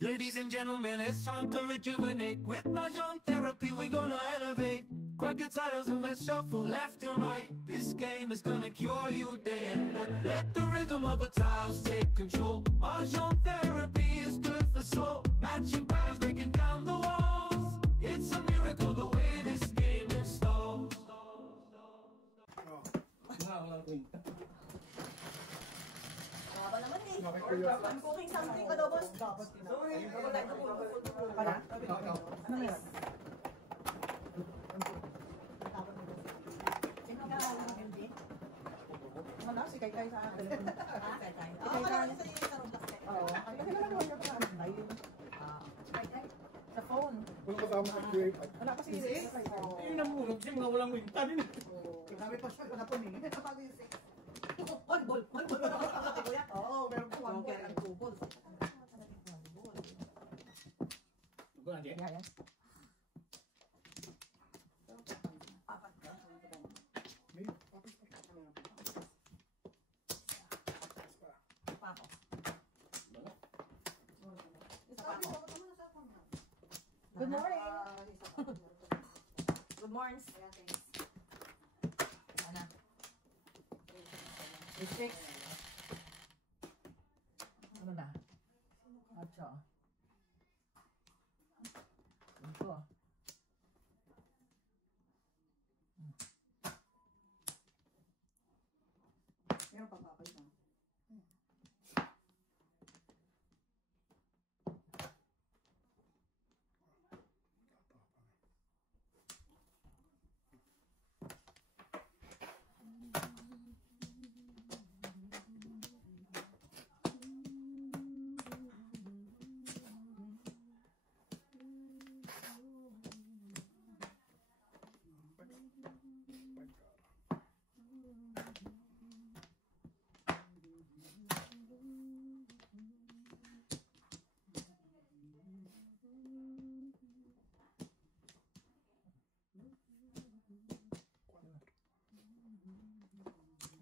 Ladies and gentlemen, it's time to rejuvenate. With Mahjong therapy, we're gonna elevate. Grab your titles and let's shuffle left and right. This game is gonna cure you day and night. Let the rhythm of the tiles take control. Mahjong therapy is good for soul. Matching patterns, breaking down the walls. It's a miracle the way this game installs. Haba naman eh. I'm cooking something, adobo. Sorry. Pala? Ano meron? Sino ka lang hindi? Wala, si Kay sa akin. Ha? Kay. Wala ka sa iyo sa room kasi. Oo. Kasi wala naman yung online. Kay? Sa phone. Walang kasama sa create. Wala kasi yung Yung namulog siya, mga walang winta din. Kami pa siya, wala po ni. Kapag yung 6. One ball. Oo, meron po one ball. Ang two balls. Tugo nanti. Yeah. Apat ka. May papis pa ka na. Pa ako. Good morning. Good morning. Ana. Six. Ano na? Ocho. Ito. Meron pa papay na.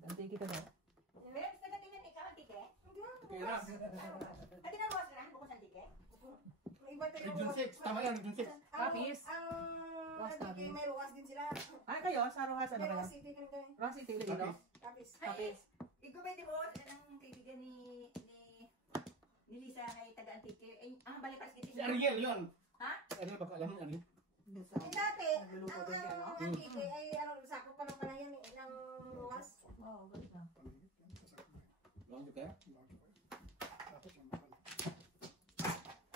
Antiki ka na. Meron sa katinan ikaw, antike? Kira. Katinan mo sila, bukos antike? Iba tayo. Region 6. Tama yan, Region 6. Kapis. Ang antike, may ruwas din sila. Ah, kayo? Sa Rojas, ano May kayo? ruwas city kan kayo. Rojas City, dito? Kapis. Kapis. Ikaw ba mo, ang kaibigan ni Lisa ay taga-antike. Balipas kita Si Ariel yun. Ha? Ariel, baka alam mo Ariel. Dati, ang antike ay sakop pa lang pala yan ng ruwas. Oo, ganda. Bawang juga. Tapos ang mahal.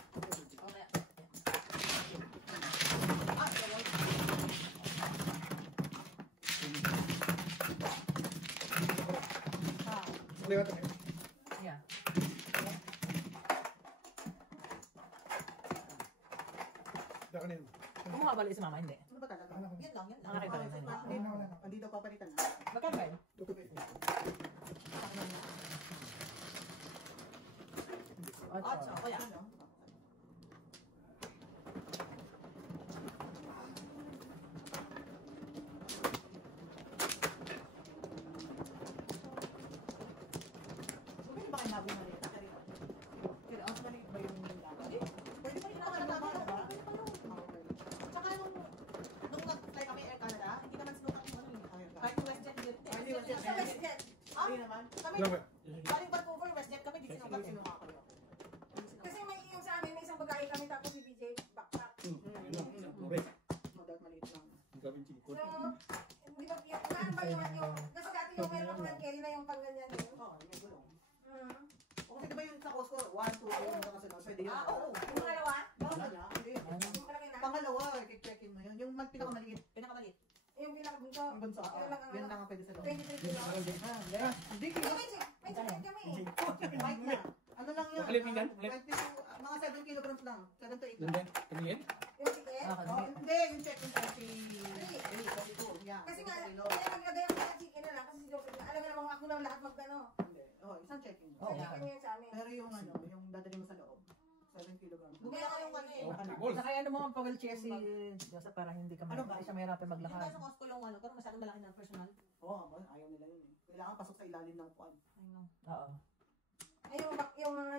Okay. Lihat na. Yeah. Dakanin. Kumuha balik si mama, hindi. Ano ba talaga? Yan lang. Nakakita rin na. Hindi na wala. Hindi daw papalitan na. Magkano kayo? Tutupi. Ocho. Kaya. Pwede ba kayo nabumali? Pero ang mali ba yung laban? Pwede ba yung laban? Tsaka nung nag-fly kami Air Canada, hindi naman sinukat yung ano yun. Kahit yung WestJet yun. Hindi naman Sa WestJet. Hindi naman. Kami, Laban. galing Vancouver, WestJet kami, di sinukat eh. Kasi may yung sa amin, may isang bagay kami tapos si BJ backpack. Dapat maliit lang. Gawin sikot. So, di ba, saan ba yung, kasi dati yung meron ako ng carry na yung pang ganyan yun. Oo, may gulong. Hmm. O kasi diba yung sa Costco, 1, 2, 3, yung kasunod, pwede yun. Oo. Yung dalawa? Wala na, hindi. Yung malaki na? Pangalawa, i-checkin mo yun. Yung pinakamaliit. Pinakamalit. Yung pinakabunso. Ang bunso. Yun lang ang Yun lang ang pwede sa loob. 23 kilos. Hindi, May sakit kami. White na. Ano lang yun? Kalipingan? 22, mga 7 kilograms lang. 7 to 8 lang. Lundan, kanyan? Yung ticket. Oh, hindi, yung check yung 32. Yeah, Kasi nga, 22 kilo. kaya naglagay ako ng chicken na lang kasi si Joker, alam mo namang ako lang lahat magkano. Hindi. Oh, isang checking. Oh, Sa chicken yun sa amin. Pero yung ano, yung dadali mo sa loob, 7 kilograms. Bumili ako yung ano eh. Oh, balls. Saka ano mo, pa-wheelchair si Joseph para hindi ka Ano ba? hindi siya mahirapan Yung maglakad. nasa Costco yung ano, pero masyadong malaki ng personal. Oo, ayaw nila yun eh. Kailangan pasok sa ilalim ng puan. I know. Oo. Ay, yung mga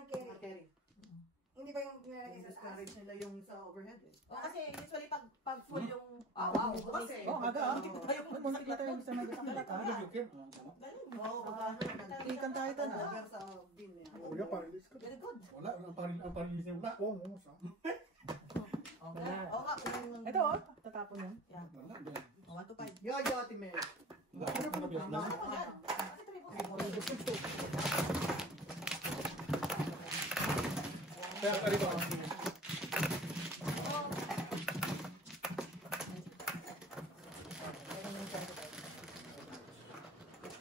carry. Mga carry. Hindi ba yung nilalagay sa taas? Discourage nila yung sa overhead eh. O, kasi usually pag full yung... Wow, kasi. Oh, aga ah. Muntik na tayo sa nag-saklat ah. Ano yung game? Tama. Oo, baka Ikan tayo ito na. hanggang sa bin niya. Kuya, parilis ka. Very good. Wala, ang parilis niya wala. Oo, oo, sa. Wala. Oo nga. Ito oh, tatapon yan. Yeah. Wala, dyan. O, 1 to 5. Yo, Ate Mel. Wala, ano ba yan? Kaya ka rito.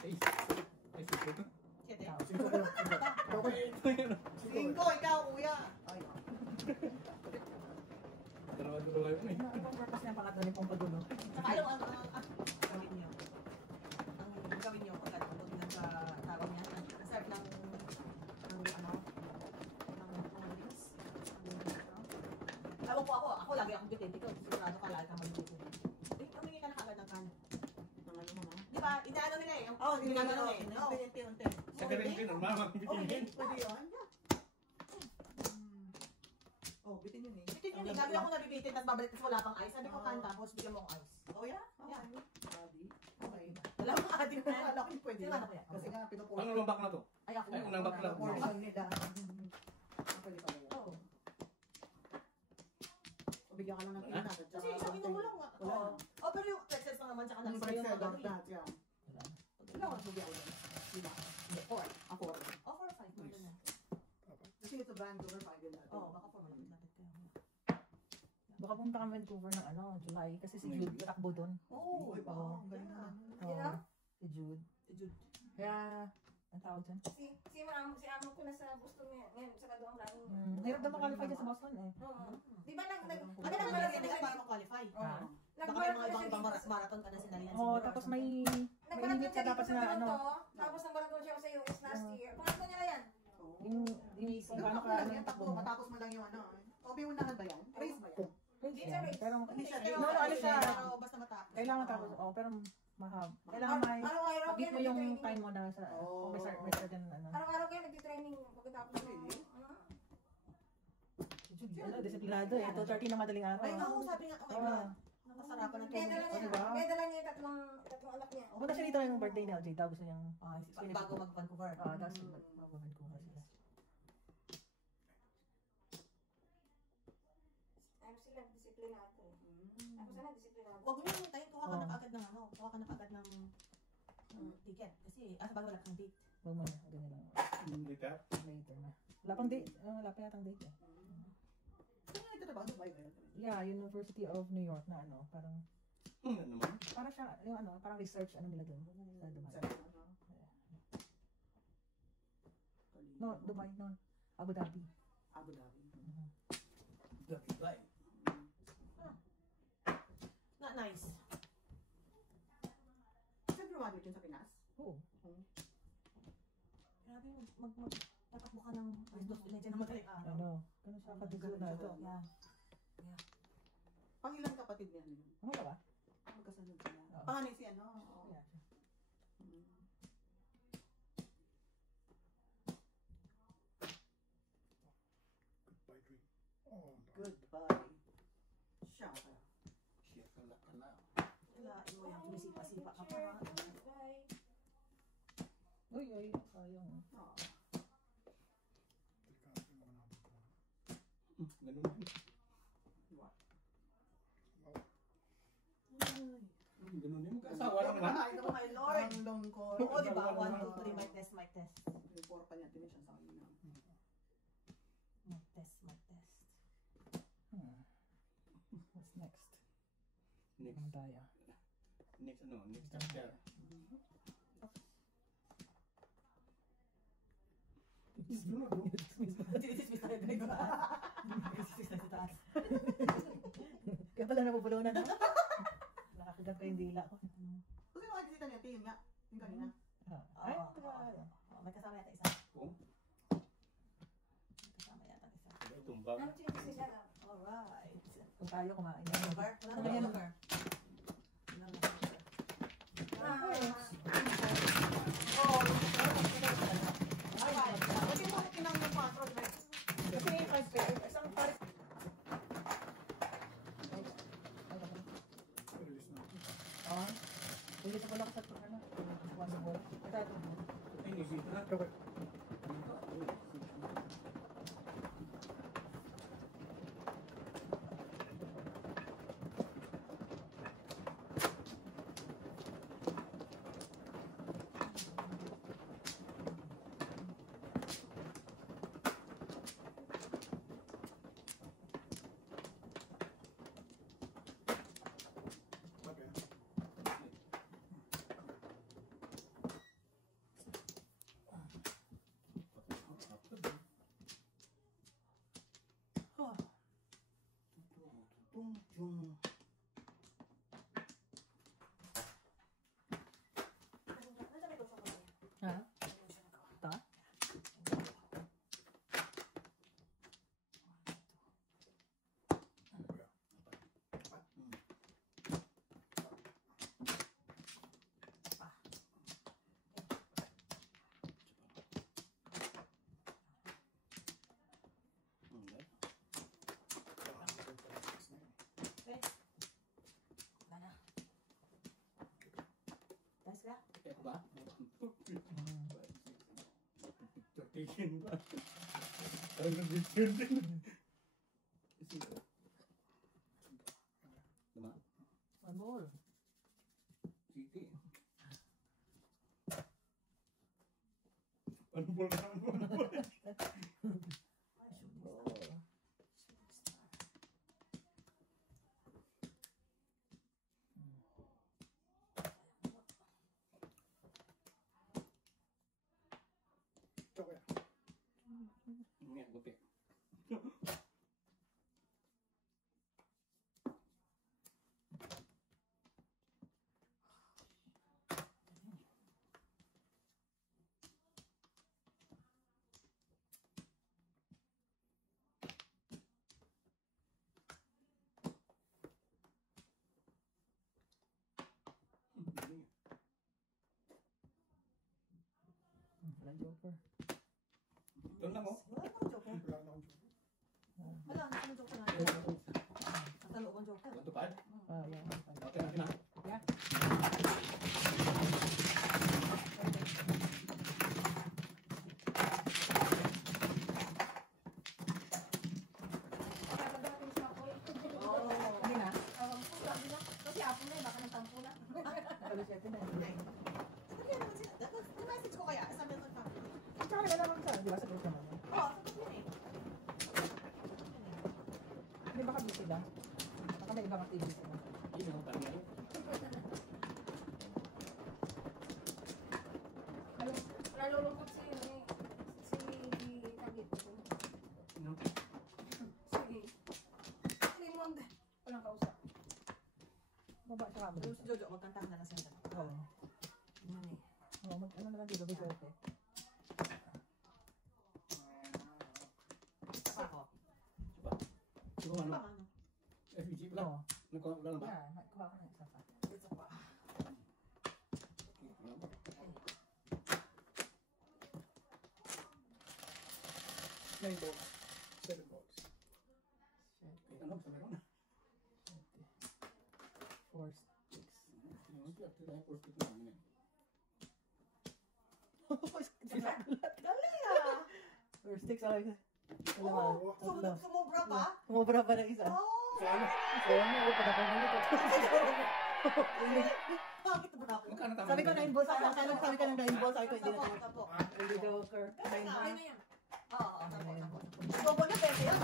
Ay, sito. Cinco, ikaw, kuya. Ay, Dalawa-dalawa yun eh. Ano ang purpose niya pangatlo ni Pong Padulo? Saka yung gawin niyo. Ang gawin niyo pag ano, nagkatawag niya, nag-serve ng ano, ng drinks. Ewan ko ako lagi akong bitin dito. Sigurado ka lagi kang mag-bitin. Humingi ka na kagad ng kan. Di ba? Inaano nila eh. Oh, Ginagano eh. no. Unti-unti. Sa ganun din, ang mama. Okay, pwede yun. Oh, bitin yun eh. Bitin yun eh. Lagi ako nabibitin, tapos babalik, tapos wala pang ice. Sabi ko kan, tapos bigyan mo ang ice. Oh, yeah? Yeah. Body. Okay. Wala pang adik na. Akala ko pwede Sino yun. ano kaya? Kasi nga, Ano pinupost. lang bak na to? Ay, ako. Ay, unang bakla. Portion nila. Pwede pa yun. Oo. O, bigyan ka lang ng peanut. at Kasi saka isang konting- inumo lang nga. Wala Oo. na. Oh, pero yung pretzels lang naman, tsaka Ang nag-spray yung pretzel, mga like that, yeah. Ilan ang bigyan ko? Diba? Hindi, 4. Ako. Oh, 4 or 5. More than that. Kasi ito Vancouver, 5 yun natin. Oo, baka 4 malapit-lapit kayo. Baka punta kami Vancouver ng ano, July. Kasi si Jude takbo doon. Oo. Uy, baka ang galing naman. Oo. Si Jude. Jude. Kaya, ang tawag dyan? Si amo ko nasa Boston ngayon, saka doon lagi. Hirap na makalify dyan sa Boston eh. Oo. Di ba Ano naman nalagyan nila para mag-qualify? Ah. Baka may mga ibang marathon ka na sinalihan Oo, tapos may limit ka dapat na ano. Tapos nag-marathon siya sa US last year. Pangatlo niya na yan. Yung kung Yung paano takbo ka lang ano yan, yung takbo. takbo mo. Matapos mo lang yung ano. O, may unahan ba yan? Race ba yan? Hindi siya. Pero Hindi siya Pero No, no, ano siya? Pero basta matapos. kailangan tapos. Oo, pero mahab. Kailangan may Araw-araw pagit kayo mo yung nagtitraining. time mo na sa Oh. kung may certain ano. Araw-araw kayo nagtitraining pagkatapos mo. Ano, disiplinado eh. 2:30 na madaling araw. Ay, oo, sabi nga, okay Oo. ba? Nakasarapan ng Kaya dala tubig. niya, Diba? kaya dala niya yung tatlong anak niya. Punta siya dito yung birthday ni LJ. Daw gusto niyang Bago mag-Vancouver. tapos mag-Vancouver sila. Ano sila, disiplinado. Ako sana disiplinado. Huwag mo yung tayo, kuha ka na kaagad ng ano, kuha ka na kaagad ng ticket. Kasi, bago wala kang date. Huwag mo na. Ganyan lang. Hindi ka. Later na. Wala pang date. Wala pa yatang date eh. Ano ito na ba? Dubai ba yun? Yeah, University of New York na ano. Parang Ano naman? parang siya, yung ano, parang research ano nila doon. Sa Dubai. No, Dubai, no. Abu Dhabi. Abu Dhabi. Dubai. Not nice. Saan graduate yun sa Pinas? Oo. Grabe, tatakbo ka ng gusto na dyan na magaling araw. Ano? Ganun siya kadugo na ito. Yeah. Pangilang kapatid niya ano yun? Ano ka ba? Magkasunod sila. Oo. Panganay si ano? Oo. Yeah. Goodbye dream. Oh, Goodbye. Siya. Siya pala ka na. Kailangan mo yung sumisipa-sipa ka pa. Bye. Uy, uy. Sayang. Oh. delikado yung mga nabot ko. Ganun din. What? Ganun din. Magkasawa lang naman. Ay, ito my lord. Ang lungkot. Oo, di ba? 1, 2, 3, mic test, mic test. Report pa niya, tinisyon sa kanina. Mic test, mic test. What's next? Next. Ano tayo? Next ano? Next chapter. Dismiss tayo dito. Dismiss tayo sa taas. Kaya pala nabubulunan. Nakakagat ko yung dila ko. Kasi makikita niya, tingin nga. Yung kanina. Ay, May kasama yata isa. Oh, May kasama yata isa. may tumbang. Ano chinis siya lang? Alright. kung tayo kumain. Sugar? Wala na Ayan. sugar. Wala na sugar. Alright. Kasi mo kinang yung patron. Kasi 5 pair. Isang pares. Release na. Ah. Hindi sa pala ko sa ano. One more. Ito. Ay, hindi na. Okay. Okay. Tung chung. Ha? Ta? Tas ka? Kaya ko ba? Taken ba? Parang nag-return din. Diba? One more. Sige. Ano po na? Ano po na? Okay. Ngayon, gupit. Wala joker. Doon lang, oh. Wala akong joker. Wala na akong joke. Wala akong joker na. Nasa loob ang joker. One to five. Ah, yeah. Okay, okay na. Yeah. Hindi na. Kasi apo na, baka nang tampo na. Alas 7 na. Sabi naman sila. Na-message ko kaya. Sabi naman sa family. Tsaka wala naman sa, di ba, sa group naman. Oo, sabi ko eh. Hindi baka busy lang. Baka may ibang activity sila. Yun ang tama yun. Nalulungkot si Tagit. Ano? Si Raymond. Walang kausap. Baba siya kami. Pero si Jojo, magkantahan na lang sila. Oo. Yan eh. Oo, ano na lang dito, biswerte. Isa pa ako. Diba? Siguro Isa ano? pa ano? FUG pala. Oo. Nagkuha ko lang ba? Yeah, kuha ko na isa pa. Isa pa. Nine balls. 7 balls. Ano? Sa meron? 4 sticks. Dali ah! 4 sticks, ay. Oh, Tatlo. sumobra pa? Sumobra pa ng isa. Oh! Sayang na, ako pa na nito. Bakit ba ako? Magkano tama? Sabi ko 9 balls, sabi ko ng 9 balls, sabi ko hindi na. Tapo, tapo. Hindi joker. Okay 9 na, okay balls. na yan. Oo, tapo, tapo. Double na pwede yan.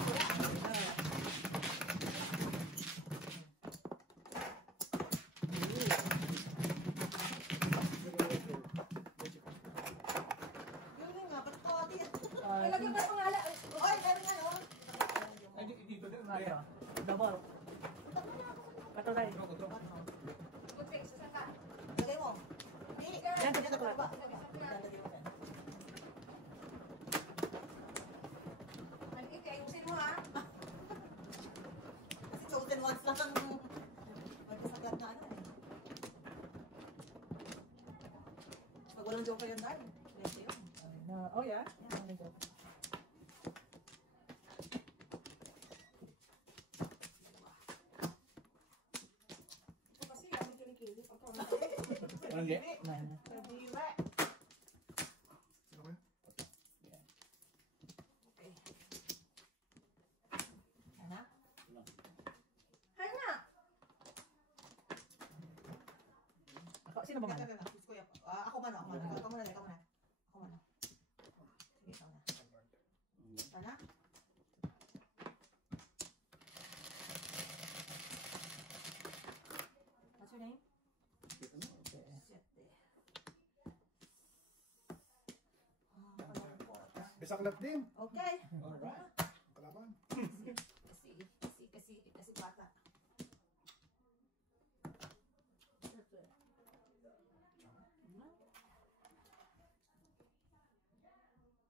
Yun nga, ba't kawati yan? Ay, lagyan ba pangalan? Oy, meron nga no? Ay, dito din. Ano? Double. Katulay. Good face, saan ka? Lagay mo. Hindi. Yan, dito sa baba. plato. Lalagay mo yan. Maliit, ayusin mo ha. Kasi chosen ones lang ang magkasagad na ano eh. Pag walang joker yun, Darn. Pwede yun. Oh yeah? Yeah, ano joker. Ano yan? Nine. Kadiri. Sino ba yun? Okay. Ano? Wala. Hay na! Sino ba man? Kuya. Ako muna. Ikaw muna. Ako muna. Sige, ikaw na. Ikaw na? What's your name? Siyete. Bisaklat din. Okay. Alright. Kalaban. Kasi bata.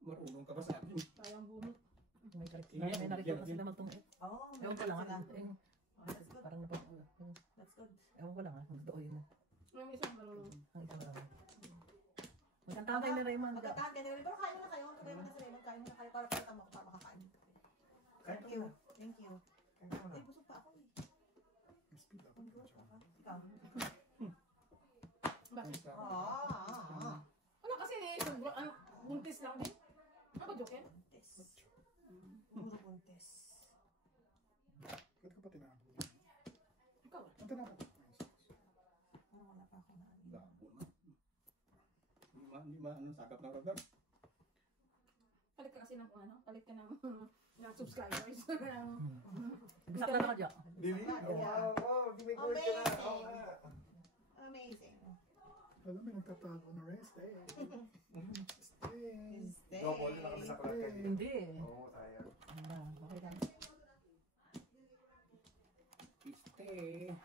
Marunong ka ba sa akin? Sayang bunot. May na-record na sila magtungit. Oh, Ewan ko lang ah. That's good. Parang That's good. ewan ko lang ah. Magtoo yun. May isang marunong. Ang isang lang. Magkantahan tayo ni Raymond. Magkatahan ka nila. Pero kain muna kayo. Kaya muna si Raymond. Kain muna kayo para pakita mo para makakain. Thank you. Thank you. Eh, busog pa ako eh. Speed up. Ikaw. Bakit? Ah. Ano kasi ano, buntis lang din? Ano ba joke? Buntis. Puro buntis. Ba't ka pa tinapon? Ikaw. Ang tinapon. Parang wala pa ako na. Labo na. Hindi ma, ano, sakap na radar. Palit ka kasi ng ano? Palit ka ng subscribers. ng Bisak na ka dyan. Dili? Amazing. Alam mo, nagtatago na rin. Stay. Stay. Stay. Double na kami sa kalakit. Hindi eh. Oo, sayang. Okay lang. Stay.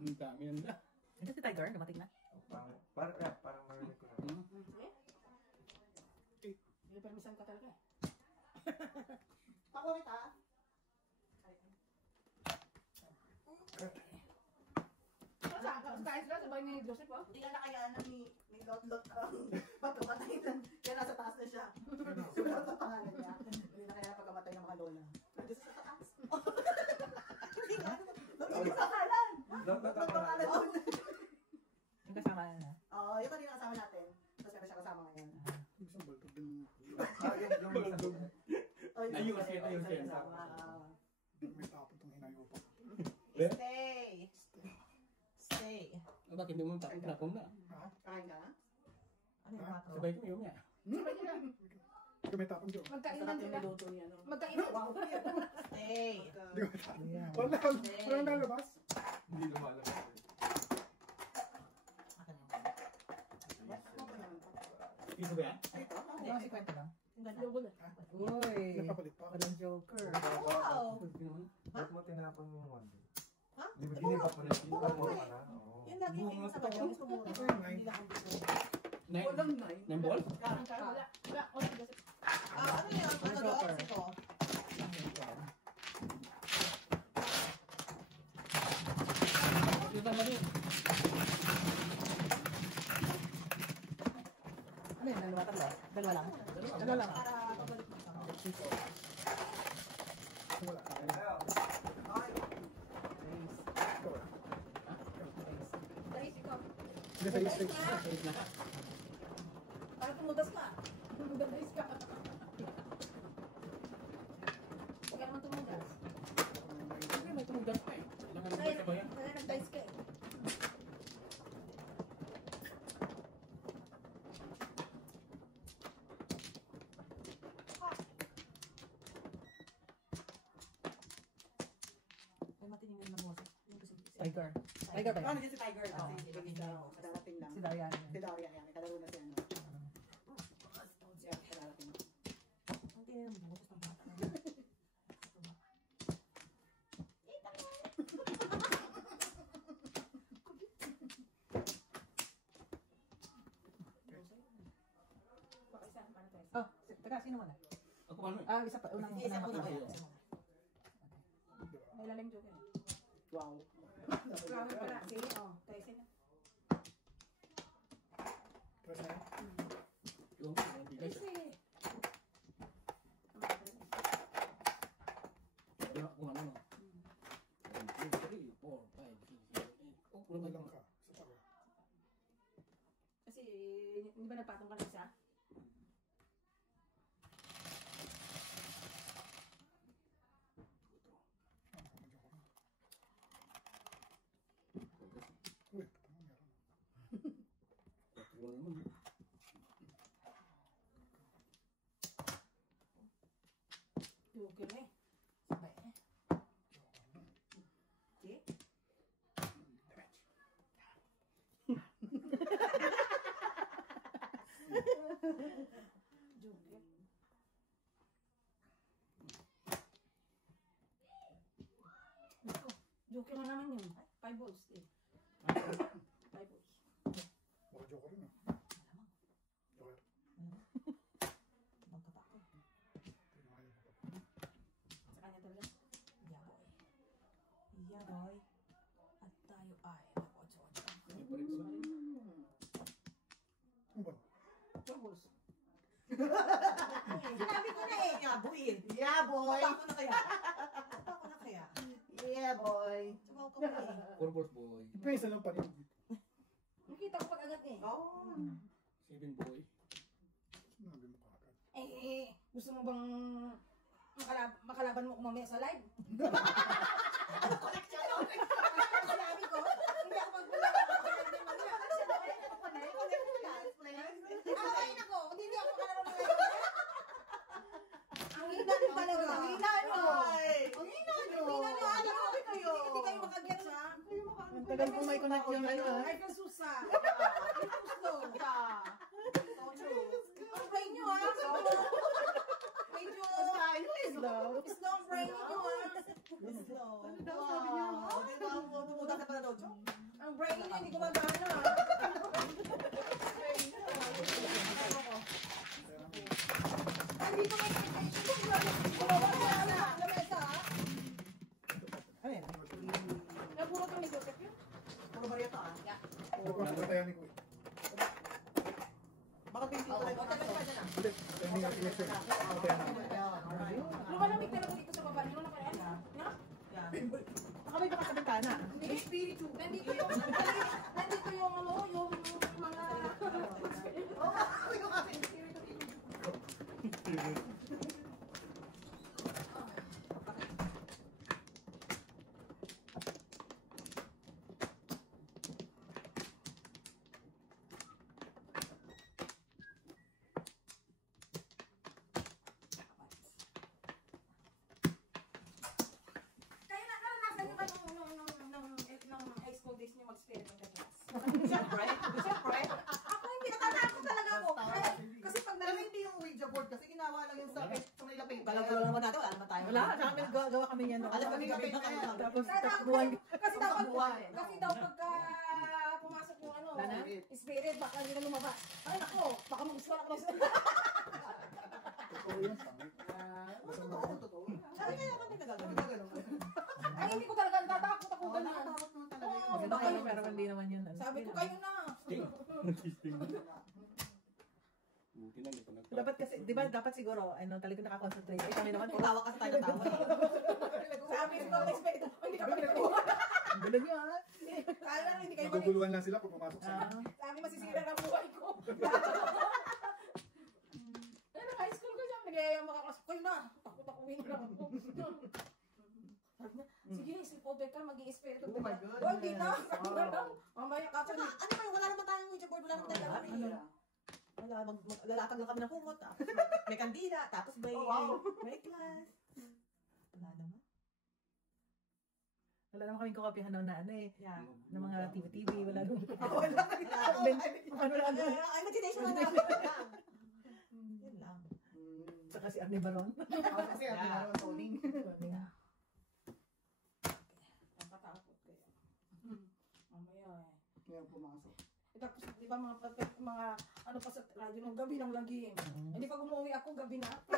Ang dami nanda. Ito si Tiger, dumating na. Parang marinig ko na. Hindi permisan ka talaga. Pakulit ha. Kahit sila sabay ni Joseph oh. Hindi ka nakayanan ni Lot ang pagkamatay na. Kaya nasa taas na siya. Sulat sa pangalan niya. Hindi na kaya pagkamatay ng mga lola. Nandito sa taas. Hindi nga. Hindi sa pangalan. Lot pangalan doon. Yung kasama na. Oo, yung kanina kasama natin. Tapos meron siya kasama ngayon. Isang baltog din. Yung Ayun siya. Kasama. Hindi may tapon itong hinayo pa. Stay. Stay. Bakit hindi mo tapon na? Kain ka na? Ano yung mato? Sabay ko yung nga. Sabay nila. Hindi may tapon dyan. Magkainan sila. Magkainan. Stay. Walang lalabas. Hindi lumalabas. Piso ba yan? Ano si kwento lang? Ang ganda. Double eh. Uy. Nakapalit pa. Walang joker. Wow! Ba't mo tinapon yung one? Ha? Di ba ginibat mo na yung Bumaba mo eh. ka na? Oo. Yun lagi yung sa kanya. Gusto mo. Hindi lang ang gusto. Nine balls? Kain ka. Wala. Wala. Wala. Joseph. Ano yun? Ano doon? Ito. Ito naman yun. Ano yun? Dalawa tatlo? Dalawa lang? Dalawa lang. Para pabalik mo sa mga. Dahil ikaw. Hindi sa isip. Para tumugas ka. Tumugas ka. Huwag ka naman tumugas. Hindi may tumugas pa eh. Kailangan naman Dahil sabayan. nag-dice ka eh. Ay, matinignan ng musik. Yung gusto ko. Tiger. Tiger ba Ano yan? si Tiger? Kasi darating lang. Si Darian. Si Darian yan. Kalaro na siya. Siya, darating. Ang tinignan ng boses ng bata. Baka isa. Para tayo. Oh, teka, sino muna? Ako ano eh? Isa pa. Unang Isa ko na unang- kayo. May lalim joke eh. Wow. Grabe pala. Sige. Oh. Tayo sila. Press na yan? Yung bigas. Kasi. Kaya kung ano. 1, 2, 3, 4, 5, 6, 7, 8. Oh, Ano wala ba lang lang ka. Sa tawa. nagpatong ka na isa? Uy, meron. Tatlo naman. Joker na eh. Sabay eh. Okay? Joker. Ito, Joker na naman yun. 5 balls eh. 5 balls. Baka joker rin ah. Joker. Magkatako. Sa kanya talaga. Yaboy. Yaboy. At tayo ay nag-otso-otso. Ano pa rin sa Ano ba? 4 balls. Sinabi ko na eh, yaboy eh. Yeah, boy. Matako na kaya. Matako na kaya. Yeah, boy. Sumaw ka pa eh. 4 balls boy. Pesa lang pa rin. Nakita ko pag-agat eh. Oh. 7 boy. Sinabi mo kagad. Gusto mo bang makalaban mo mamaya sa live? Sinabi ko, hindi ako magbulaban sa live din mamaya. Ay, nako, hindi ako makalaro ng live. Ang hina nyo talaga. Ang hina nyo. Ang hina nyo. Alam mo, hindi kayo makagets ha. Ang tagal ko may connect yung ano ah. Ay, kasusa. Ay, gusto. Ang brain nyo ha. Medyo Slow. slow ang brain nyo ha. Slow. Ano daw sabi niya? Wow. Di ba, pumunta ka pa na dojo? Ang brain nyo hindi gumagana ha. Andito may gumawa na lamesa ha. Ayun. Naburo kang negosyo yun. Puro Marieta ah. Patayan ni Kuya. Baka pinto Oo, tayo. tagal ka dyan ah. Ulit. Patayan ni Kuya. Patayan na. Lumalamig talaga dito sa baba. Nino na kaya na? Baka may baka sa bintana. Hindi, espiritu. Nandito yung ano, yung mga... Ako yung aking espiritu. Kaya naranasan nyo ba nung high school days nyo mag-spirit ng class? Siyempre. Siyempre. Ako hindi, natatakot talaga ako. Kasi pag Pero hindi yung Ouija board kasi ginawa lang yung sa Manila paper. Kalagalo naman natin, wala naman tayo. Wala, sa amin gawa kami yan. Alam mo, Manila paper. Tapos Kasi takbuhan. kasi daw pagka pumasok yung ano, spirit, baka hindi na lumabas. Ay nako, baka mag-gusto ako ng Totoo yan. Pangit. Totoo. Sabi kaya kami nagagano. Ay, hindi ko talaga natatakot ako Oo, ganun. nakatakot naman talaga yun. Oo, Maganda kayo, pero hindi naman yun. ano. Sabi ko kayo na. Sting. Buti na, hindi pa nagtawa. Dapat kasi, di ba, dapat siguro, ano, talagang nakakonsentrate. Eh, kami naman, Tawa kasi tayo ng tawa. Sabi ko ng spirit, hindi ka nagkuha. ang gulo nyo ha. Kala na hindi kayo Naguguluhan lang sila pag pumasok sa Sabi masisira ng buhay ko. Pero high school ko siya, nagyayang makakasok kayo na. Takot-takuin na lang ako. Sabi niya, sige, sleepover ka, mag-i-espiritu. Oh my God. Oh, hindi na. Mamaya ka Tsaka, ano ba, wala naman tayong Ouija board, wala naman tayong gallery. Wala, lalatag lang kami ng kumot. May kandila, tapos may, Oh, wow. may class. Wala naman. Wala naman kaming kukapihan noon na ano eh. Yeah. Ng mga TV-TV, wala naman. Wala. Ano lang. Imagination lang. Yun lang. Saka si Arne Baron. Kasi ang ginagawa toning. Napatakot kaya. Mamaya eh. Kaya pumasok. Tapos, di ba mga ano pa sa radyo nung gabi ng lagi. Hindi pag umuwi ako, gabi na. Hindi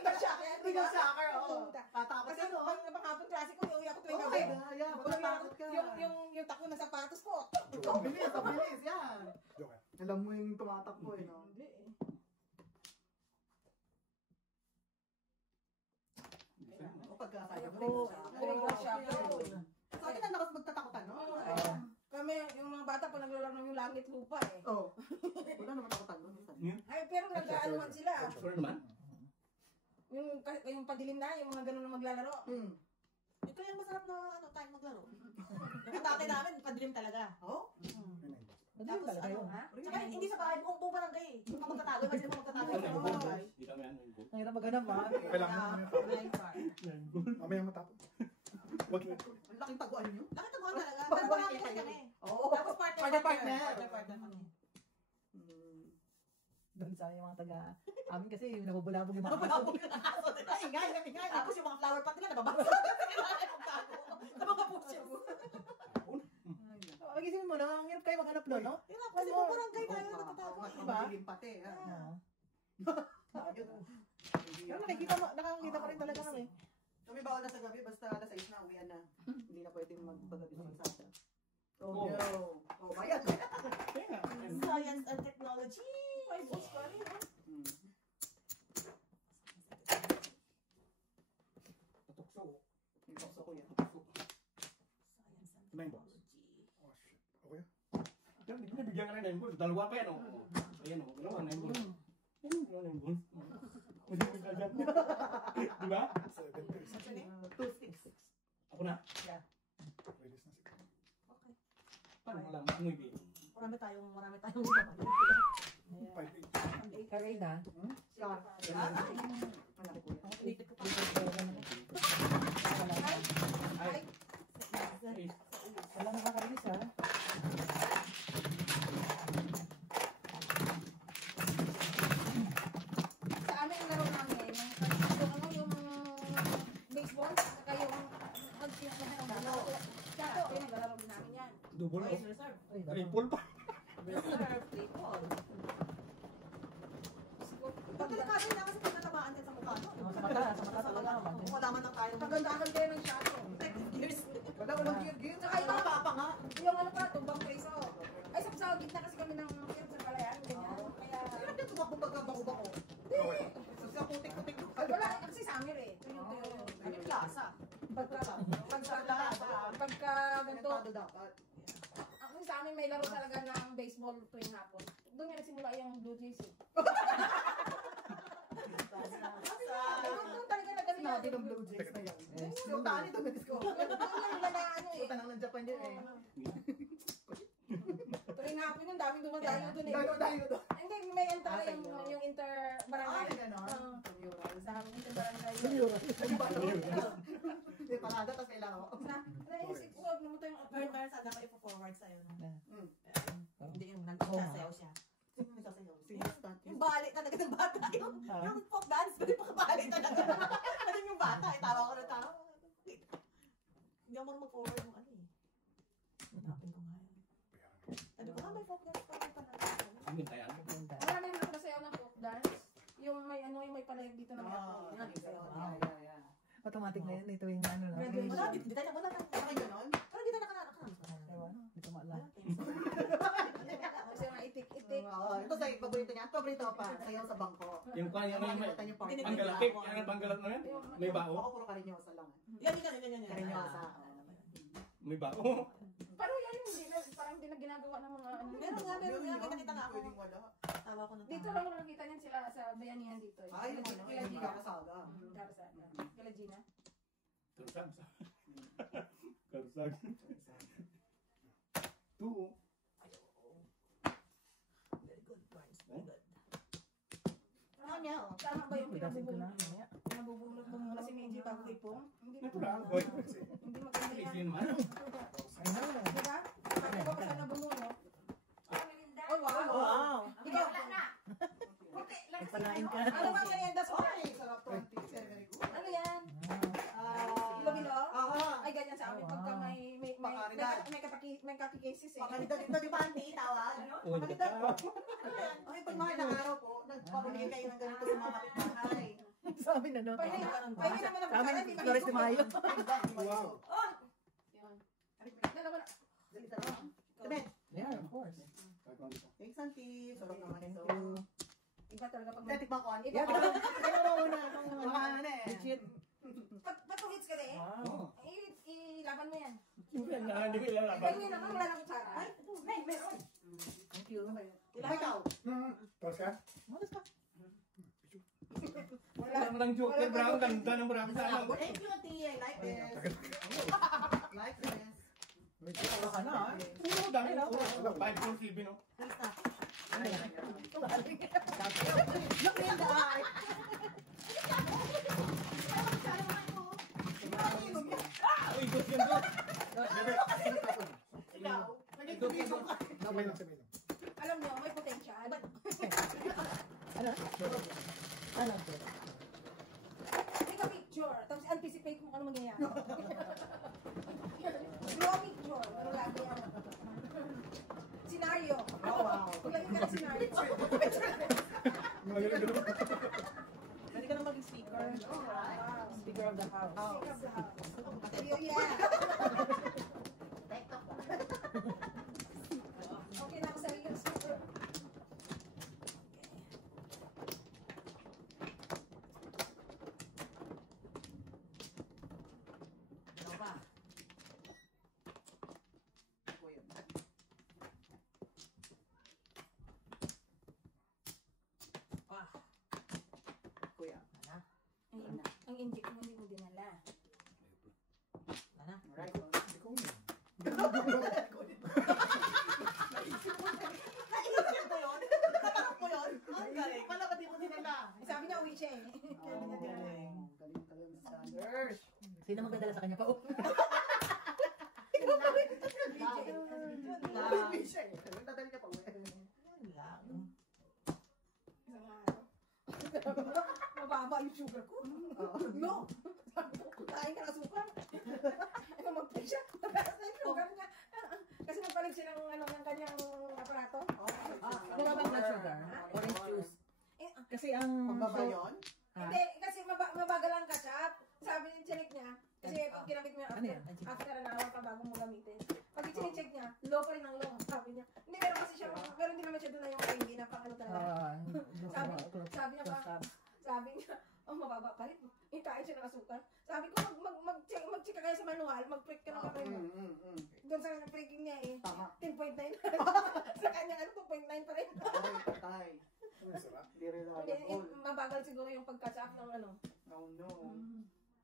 ka siya. Hindi ka shocker, oo. Tatapos Kasi ano? pag napakapag klase ko, uuwi ako tuwing Oo, gabi. yeah, matatakot ka. Yung takbo ng sapatos ko. Ang bilis, yan. Joker. Alam mo yung tumatakbo eh, no? Hindi eh. O pagkakaya Ako, ko. siya. Sa akin ang lakas magtatakutan, no? Kami, yung mga bata pa naglalaro ng yung langit lupa eh. Oh. Wala naman ako tanong. Ay, pero nag-aanuhan sila. Sure naman. Yung padilim na, yung mga ganun na maglalaro. Ito yung masarap na time maglaro. Yung dati namin, padilim talaga. Oh? Madaling talaga yun. Tsaka hindi sa bahay, buong barangay eh. Yung magtatago, kasi yung magtatago. Hindi kami ano yung goal. Ang hirap maghanap ha. Kailangan mo yung mamaya matapos. Wag na. Ang laking taguan nyo. Laking taguan talaga. Pero marami kasi kami. Tapos partner kami. Doon sa yung mga taga amin kasi yung nabubulabog yung mga Mabulabog yung aso. Ingay. Tapos yung mga flower pot nila, nababasa. Sa mga puso. Mag-isipin mo na, ang hirap kayo maghanap doon, no? Hirap kasi buong barangay tayo nagtatago. Diba? Pati. Oo. Pero nakakita pa rin talaga kami. Kami bawal na sa gabi, basta alas 6 na, uwian na. Hindi na pwedeng magpagabi sa kalsada. Oh no. Oh, bayad. Science and technology. May boss pa rin, ha? Patukso. Yung tukso ko yan. Ano yung boss? Oh shit. Okay. Yan, binibigyan ka rin ng goal. Dalawa pa yan, oh. Ayan, oh. Dalawa na yung goal. Dalawa na yung goal. Pwede mo ka dyan. Diba? 2-6. Ako na. Ladies na siguro. Okay. Paano mo lang? Umuwi ba? Marami tayong 5-8. Karay na. Scar. Malaki ko yan. Ulitin ko pa. Ay. Wala nakakarinis ha. Sa amin yung laro namin, yung baseball, saka yung Chato, yun ang lalaro din namin yan. Double, oh. Reserve. Triple pa. Reserve. Triple. Pag delikado na kasi pag natamaan ka sa mukha mo. Sa mata talaga. Kumalaman lang tayo. Kagandahan kayo ng Chato. Gears. Walang gear. Saka Ay, papa nga. yung ano pa, tumbang preso. Ay, sa gitna kasi kami ng firm sa palayan, ganyan. Kaya, Sino na tumakbo pagka bako-bako? Okay. Sa putik-putik. wala, kasi summer eh. Tuyo. Ano yung plaza? Pagka ganito, Komentado dapat. ako sa amin may laro talaga ng baseball tuwing hapon. Doon nga nagsimula yung Blue Jays eh. Doon talaga na ganun Sinabi ng Blue Jays na yan. Yung tani doon na-discover. Doon yung na ano eh. Puta nang ng Japan yun eh. Tuwing hapon yung daming dumadayo doon eh. Dayo doon. Hindi, may enter yung inter-barangay. Ganon. Sa amin inter-barangay. May parada, tapos may laro. Naisip ko, namuta yung Pero sana ko ipo-forward sa'yo. Hindi yung nagsasayaw siya. Sino nagsasayaw? Yung balik talaga ng bata. Yung folk dance, pero yung pakabalik talaga. Ano yung bata? Tawa ko na tawa. Hindi ako mag-forward yung ano eh. Hanapin ko nga yun. Ano ko nga may folk dance pa rin pala. Sige, tayan. Marami na nagsasayaw ng folk dance. Yung may palayag dito na may ako. Automatic na yun. Ito yung ano na. Wala, di tayo wala na. Wala kayo ganon? Pero di tayo nakaranas. Ewan, hindi ko maalala. Kasi mga itik-itik. Ito sa'yo, paborito niya. Paborito ko pa. Sayaw sa bangko. Yung kanya yung Nakalimutan yung party. panggalakip. Yan ang panggalak na yan. May bao. Ako puro karinyosa lang. Yan. Karinyosa. May bao. Pero yan yung hindi na, parang hindi na ginagawa ng mga ano. Meron nga. Kita nga ako. Pwedeng wala. Tawa ko na tawa. Dito lang mo nakikita niyan sila sa bayanihan dito. Eh. Ay, yung ano, yung kakasaga. Kala Gina. Karsag. Karsag. Two. Very good, Barnes. Eh? Ano niya? Tama ba yung Pagkasin ko na. pinabubulot? Pinabubulot mo muna si Meiji bago ipong? Hindi Natural. maganda. Hoy. Hindi maganda Please yan. yun man. I know. Diba? Pag ikaw pa siya nabumulo. Oh, wow. Wow! Ikaw. Nagpalain ka. Ano ba merienda sa Ay, sarap 20. Very good. Ano yan? Bilo-bilo? Ay, ganyan sa amin. Pagka may kaki-cases eh. Makalidad ito, di ba, auntie? Tawag? Uy, Makalidad. nagka. Ay, pag mga ilang araw po, nagpapamigay kayo ng ganito sa mga kapitbahay. Sa amin ano. Pwede naman ang Sa amin, Flores de Mayo. Wow. Yun. Dalawa na. Dali talaga. Sabi, Yeah, of course. Kahit nandito. thanks, auntie. Sarap naman ito. Iba talaga pag Natikman ko, auntie. Iba Ikaw muna. Baka ano eh. Legit. pag tuhits ka rin, Wow. ilaban mo yan. Hindi ko ilalaban. Ganyan naman, wala na kutsara. Ay, may you. Ikaw. Tapos ka? Malas ka. Wala mo ng joker, bro. Ganda ng bro. Sana. Thank you, Tia. I like this. Like this. Tawa ka na, ha? Oo, dami na. 5.7, no? Ano yan? Look in the eye. Uy, good yun, good. Ikaw. Nag-ibig ka. Sabay lang, sabay lang. Alam niyo, may potential. Ano? Ano? Take a picture. Tapos anticipate mo kung ano mangyayari. Draw a picture. Pero lagi ang scenario. Oh, wow. Maglagay ka ng scenario. Magaling ganun. Pwede ka na maging speaker. Speaker of the house. Yeah. Okay na ako sa iyo. Ano ba? Ako yun. Ah. Kuya. Ano? Ayun, ang inject mo hindi mo dinala. Ano? Alright. Ikaw na. Naisip ko yun. Natanong ko yun. Ang galing. Wala ka di mo dinala. Sabi niya uwi siya eh. Galing. Galing, Sanders. Sino magdadala sa kanya pa? Oh. Baby siya eh. Dadali ka pa uwi. Yan lang. Isang araw. Mababa yung sugar ko. No! Sabi ko, kain ka ng sugar. Ano mag-play siya? Mataas na yung sugar niya. Kasi nagpalig siya ng kanyang aparato. Ano ba ang blood sugar? Orange juice. Eh, Kasi ang... Pambaba yun? Hindi, kasi mabagal ang ketchup. Sabi niya, chinik niya. Kasi pag ginamit mo Ano yan? after an hour pa bago mo gamitin. Pag i-check niya, low pa rin ang low. Sabi niya. Hindi, meron kasi siya, pero hindi naman siya doon na yung hindi na pang ano talaga. Sabi niya pa, sabi niya, oh, mababa pa rin. Hintayin siya ng asukal. Sabi ko, mag-check ka kayo sa manual, mag-prick ka ng kamay mo. Doon sa pricking niya eh, Tama. 10.9. Sa kanya, ano, 2.9 pa rin. Ay, patay. Ang sarap. Hindi Hindi, reliable. mabagal siguro yung pag-catch up ng ano. Oh no.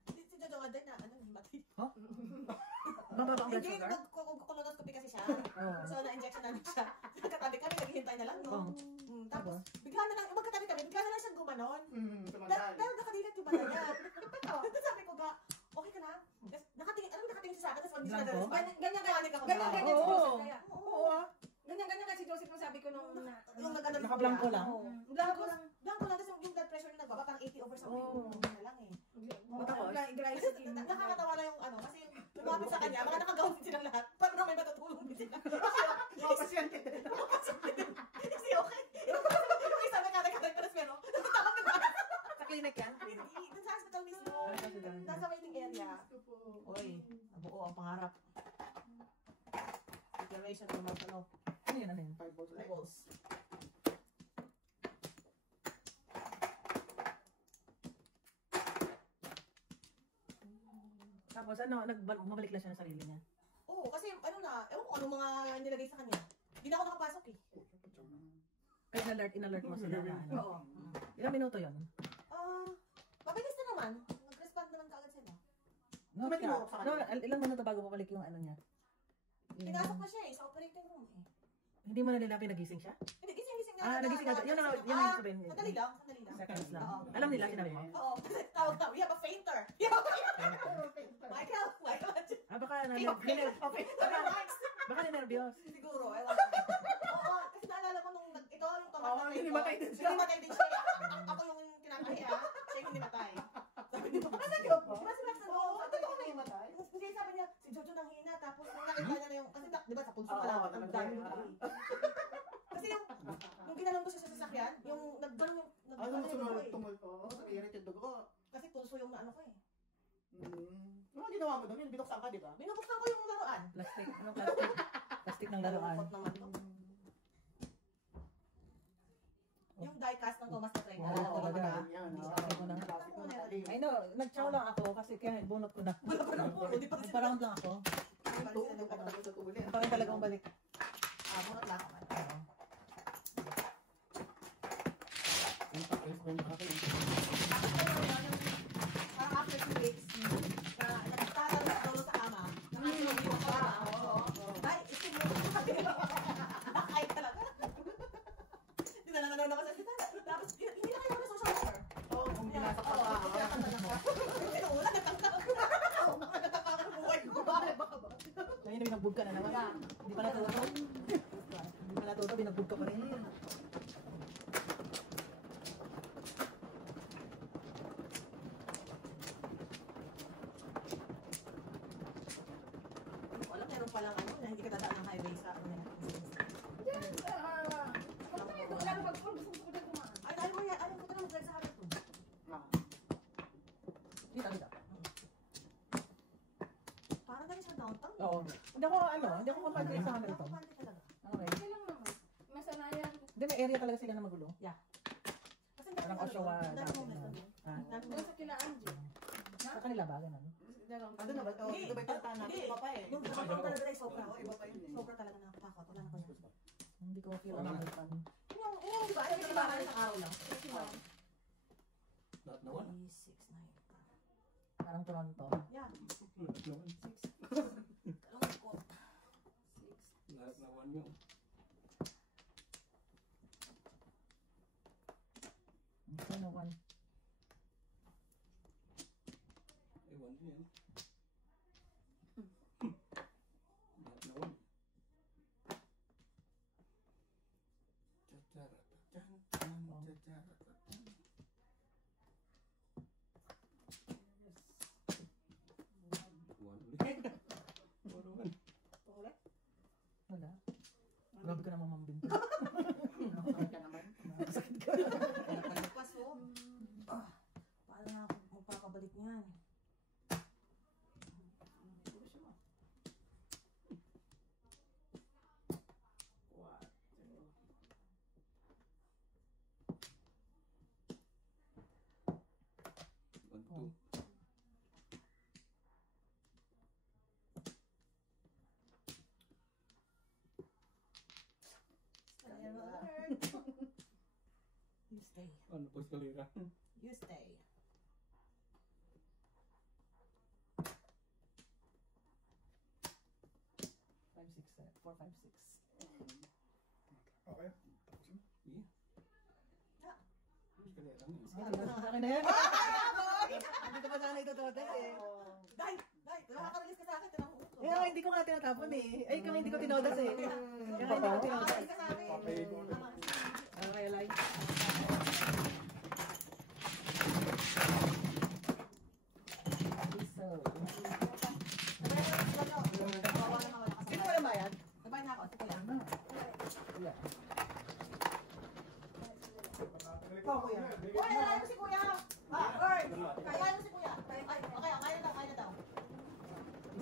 Si Jojo nga din na, ano, matay. Mababa ang blood Hindi, sugar? nag-colonoscopy kasi siya. Oo. So, na-injection namin siya. Nagkatabi kami, naghihintay na lang, no? Oo. Tapos, bigla na lang, magkatabi kami, bigla na lang siyang gumanon. Tumagal. Dahil nakadilat yung mata niya. Tapos sabi ko, okay ka na? Tapos nakatingin siya sa akin, tapos hindi siya Blanco? na-respond. Ganyan Panic ako. si Oo. Joseph kaya. Oo, ah. Ganyan kasi Joseph mo sabi ko nung Yung nag-ano lang. Naka-blanco lang? Blanco lang. Blanco lang, tapos yung blood pressure niya nagbaba, parang 80 over something. Oo. Ano lang eh. Glycine. Nakakatawa na yung ano, kasi lumapit sa kanya, baka nakagawin din silang lahat. Paano na may matutulong din sila? Mga pasyente din. Kasi okay. Yung isa nagkakarektaras pero, tawag na ba? Sa clinic yan? Dun sa hospital mismo. Nasa waiting area. Uy, nabuo ang pangarap. Declaration ng mga ano. Ano yun? Ano yun? 5 levels. Tapos ano, bumalik lang siya ng sarili niya. Oo, kasi ano na, ewan ko anong mga nilagay sa kanya. Hindi na ako nakapasok eh. Kaya in-alert mo sila na ano. Oo. Ilang minuto yun? Mabilis na naman. Nag-respond naman kaagad sila. No, May tinurok sa kanya. ilang minuto bago bumalik yung ano niya? Pinasok pa siya eh, sa operating room eh. Hindi mo na nila pinagising siya? Hindi, gising nga. Nagising agad. Yun ang sabihin. Sandali lang. Seconds lang. Oo. Alam nila, sinabi mo? Oo. Tawag na, we have a fainter. We have a fainter. Michael. Baka Okay. baka ninervyos. Siguro, ewan ko. Oo, kasi naalala ko nung ito yung kamatay. hindi matay din siya. Hindi matay din siya. Ako yung kinakahiya. Siya yung hindi matay. Sabi niya, diba si Max oo, totoo na yung matay. Kasi sabi niya, si Jojo nang hina, tapos nung nakita niya na yung, kasi di ba sa pulso pa lang, ang dami yung kasi yung ginanon ko siya sa sasakyan, yung nagganon yung, tumulto. Irritated dugo. kasi pulso yung ano ko eh. Ano ginawa mo doon? Yung binuksan ka, di ba? Binubuksan ko yung laruan. Plastic. Anong plastic? Plastic ng laruan. Malungkot naman to. Yung die-cast ng Thomas the Train. Oo, Naalala ko talaga. ba? Yan. Sabi ko na. Sabi ko na mali. I know, nag-chow lang ako kasi kaya bunot ko na. Wala pa lang po. Di pa kasi Nagpa-round lang ako. Ito, pagkatapos sa uli. Parang talagang balik. bunot lang ako. Binagbog ka na naman. Hindi pa natuto. Hindi pa natuto, binagbog ka pa rin. Wala, meron palang ano, na hindi ka dadaan ng highway sa ano yan. Yan, punta kayo doon. Wala na mag-phone. Gusto ko dyan kumaan. Ay, dahil mo yan, alam ko na mag-drive sa harap to. Dito, dito. Parang dali sa downtown. Oo. Hindi ako kapag sa Hamilton. Kapante talaga. Okay. Okay lang naman. Masanayan. Hindi, may area talaga sila na magulo. Kasi Parang Oshawa dami dati mo na. meron. Ha? Doon sa kila Angie. Sa kanila ba, ganun? Ano na ba? Ito ba yung puntahan natin? Iba pa eh. Yung puntahan ko talaga ay sobra. Iba pa yun eh. Sobra talaga nakakatakot. Wala na ko yan. Hindi ko feel ang Hamilton. Yung di ba? Yung si Mama sa araw lang. Lahat nawan. 3, 6, 9. Parang Toronto. Yeah. Lahat nawan. Alam ko. Lahat nawan yun. Sino one? Ewan din yan. Lahat nawan. One ulit. One naman. Wala. Grabe ka naman mambinto. Ka naman. Nakakasakit ka. Pagpas oh. Paano na ako magpapabalik niyan? One, two. You stay. Ano po eskalera? You stay. Five, six, 4, 5, 6. Okay. Tapusin. Yeah. Eskalera na yun. Akin na yan. Hindi ko pa sana itutotal eh. Dai! Dai! Nakaka-release ka sa akin. Tinang uto. Eh, hindi ko nga tinatapon eh. Ay, kami hindi ko tinodas eh. Kaya hindi ko tinodas. Nakaka-release ka sa akin. Papay ko. Okay, like. So, Sino walang bayad? Nagbayad na ako. Sige lang. wala. Oh, kuya. Kuya, kaya mo si kuya. Bird. Kaya mo si kuya. Ay, okay, kaya na daw, kaya na daw.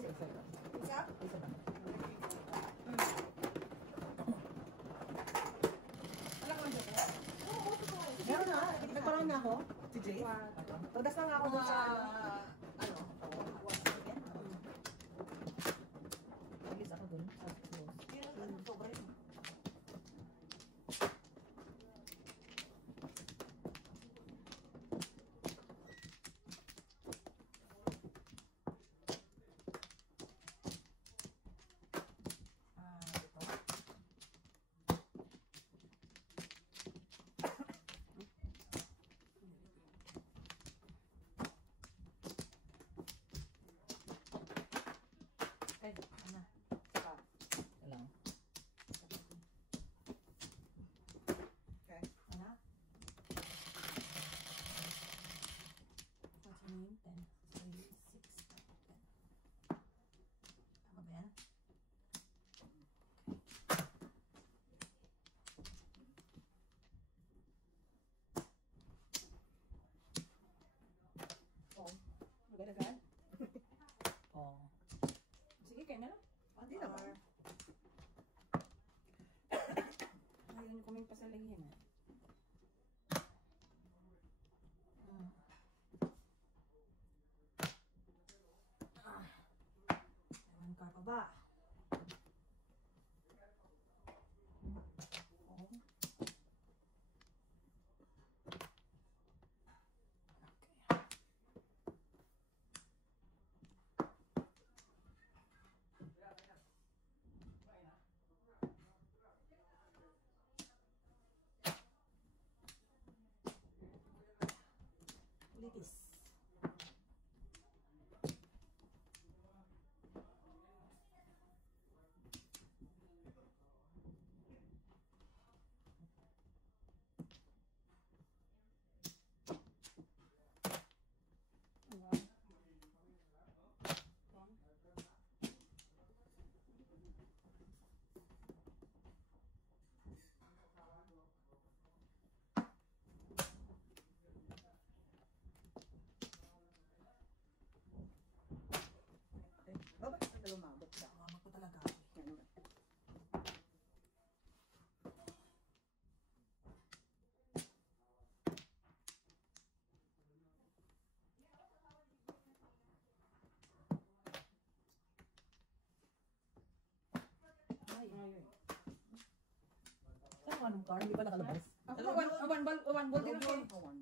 Isa. Isa? Isa ba? Wala ka man dito. Oo, totoo. Meron na. Nagparang na ako. Si Jay. Todas na nga ako dun sa ano. Ano? Alis ako dun sa close. Ano, sobra yun. Ito. Okay, ano? Lang. Okay. Ano? What's your name? 10, 3, 6, 10. Tama ba yan? Magalagaan. Oh. Sige, kayo na lang. Hindi naman. Ayaw niyo kaming pasalayin eh. Ewan ka pa ba? Ulitis. anong car? Hindi ba nakalabas? Ako one ball din ako eh.